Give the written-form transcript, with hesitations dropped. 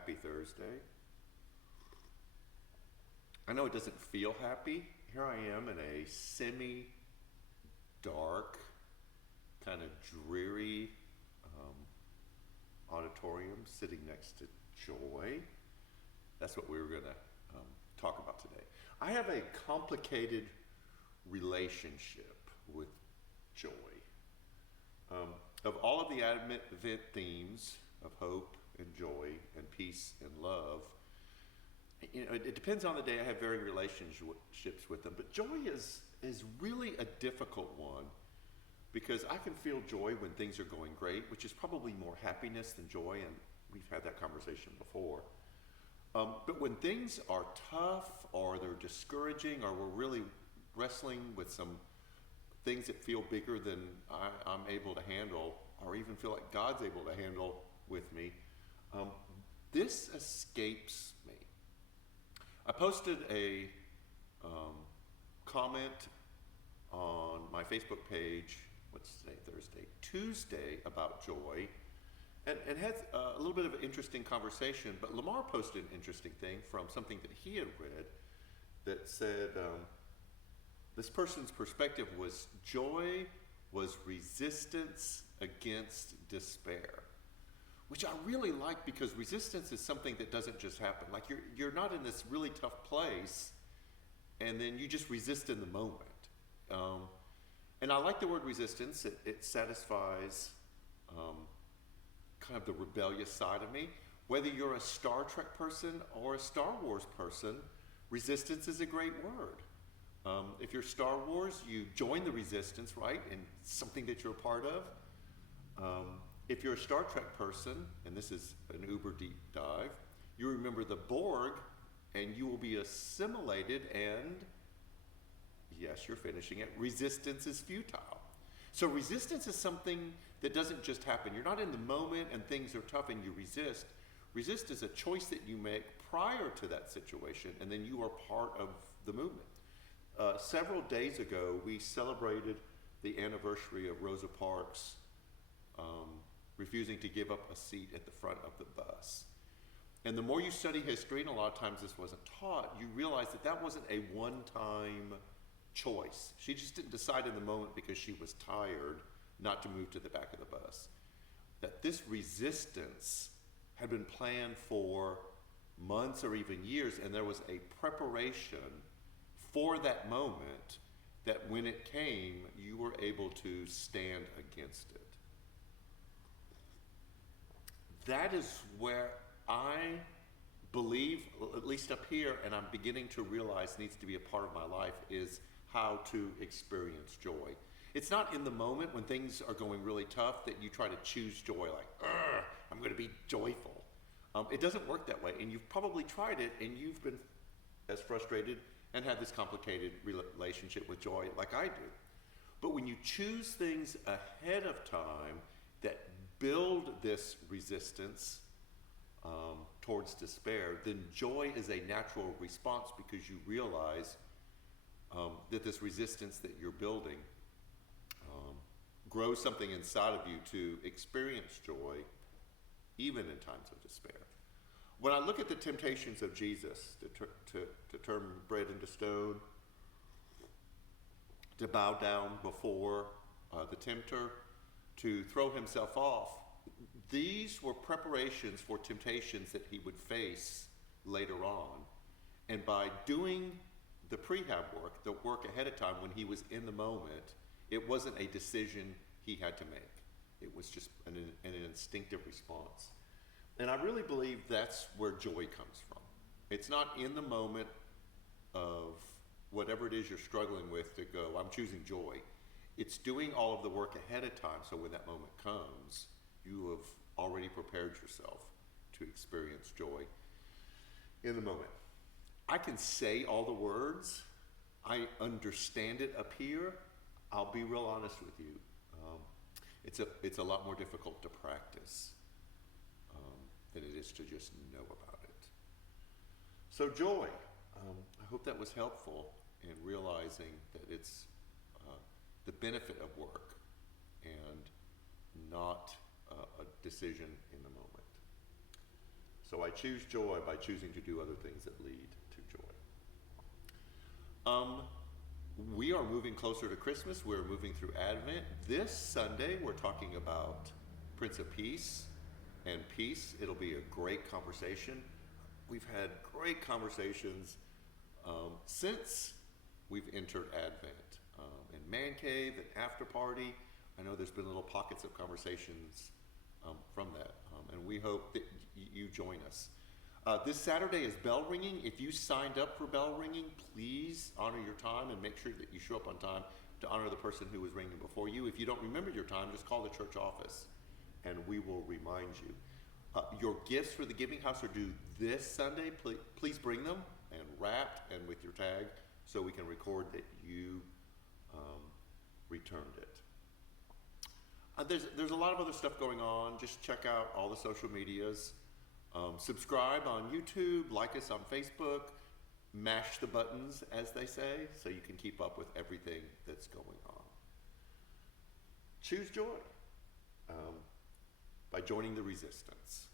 Happy Thursday. I know it doesn't feel happy. Here I am in a semi-dark, kind of dreary auditorium sitting next to Joy. That's what we were going to talk about today. I have a complicated relationship with joy. Of all of the Advent themes of hope and joy and peace and love, it depends on the day. I have varying relationships with them, but joy is really a difficult one because I can feel joy when things are going great, which is probably more happiness than joy, and we've had that conversation before. But when things are tough or they're discouraging or we're really wrestling with some things that feel bigger than I'm able to handle, or even feel like God's able to handle with me, this escapes me. I posted a comment on my Facebook page, what's today, Thursday, Tuesday, about joy, and had a little bit of an interesting conversation, but Lamar posted an interesting thing from something that he had read that said, this person's perspective was joy was resistance against despair, which I really like because resistance is something that doesn't just happen. Like you're not in this really tough place and then you just resist in the moment. And I like the word resistance. It satisfies kind of the rebellious side of me. Whether you're a Star Trek person or a Star Wars person, resistance is a great word. If you're Star Wars, you join the resistance, right? And something that you're a part of. If you're a Star Trek person, and this is an uber deep dive, you remember the Borg, and you will be assimilated, and yes, you're finishing it. Resistance is futile. So resistance is something that doesn't just happen. You're not in the moment and things are tough and you resist. Resist is a choice that you make prior to that situation, and then you are part of the movement. Several days ago, we celebrated the anniversary of Rosa Parks refusing to give up a seat at the front of the bus. And the more you study history, and a lot of times this wasn't taught, you realize that that wasn't a one-time choice. She just didn't decide in the moment because she was tired not to move to the back of the bus. That this resistance had been planned for months or even years, and there was a preparation for that moment that when it came, you were able to stand against it. That is where I believe, at least up here, and I'm beginning to realize needs to be a part of my life, is how to experience joy. It's not in the moment when things are going really tough that you try to choose joy, like, I'm going to be joyful. It doesn't work that way, and you've probably tried it, and you've been as frustrated and had this complicated relationship with joy like I do. But when you choose things ahead of time that build this resistance towards despair, then joy is a natural response because you realize that this resistance that you're building grows something inside of you to experience joy even in times of despair. When I look at the temptations of Jesus, to turn bread into stone, to bow down before the tempter, to throw himself off, these were preparations for temptations that he would face later on. And by doing the prehab work, the work ahead of time when he was in the moment, it wasn't a decision he had to make. It was just an instinctive response. And I really believe that's where joy comes from. It's not in the moment of whatever it is you're struggling with to go, I'm choosing joy. It's doing all of the work ahead of time so when that moment comes, you have already prepared yourself to experience joy in the moment. I can say all the words. I understand it up here. I'll be real honest with you. It's a lot more difficult to practice than it is to just know about it. So joy, I hope that was helpful in realizing that it's the benefit of work and not a decision in the moment. So I choose joy by choosing to do other things that lead to joy. We are moving closer to Christmas. We're moving through Advent. This Sunday, we're talking about Prince of Peace and peace. It'll be a great conversation. We've had great conversations since we've entered Advent. In Man Cave, and After Party, I know there's been little pockets of conversations from that, and we hope that you join us. This Saturday is bell ringing. If you signed up for bell ringing, please honor your time and make sure that you show up on time to honor the person who was ringing before you. If you don't remember your time, just call the church office and we will remind you. Your gifts for the Giving House are due this Sunday. Please bring them and wrapped and with your tag so we can record that you returned it. There's a lot of other stuff going on. Just check out all the social medias. Subscribe on YouTube, like us on Facebook, mash the buttons, as they say, so you can keep up with everything that's going on. Choose joy by joining the resistance.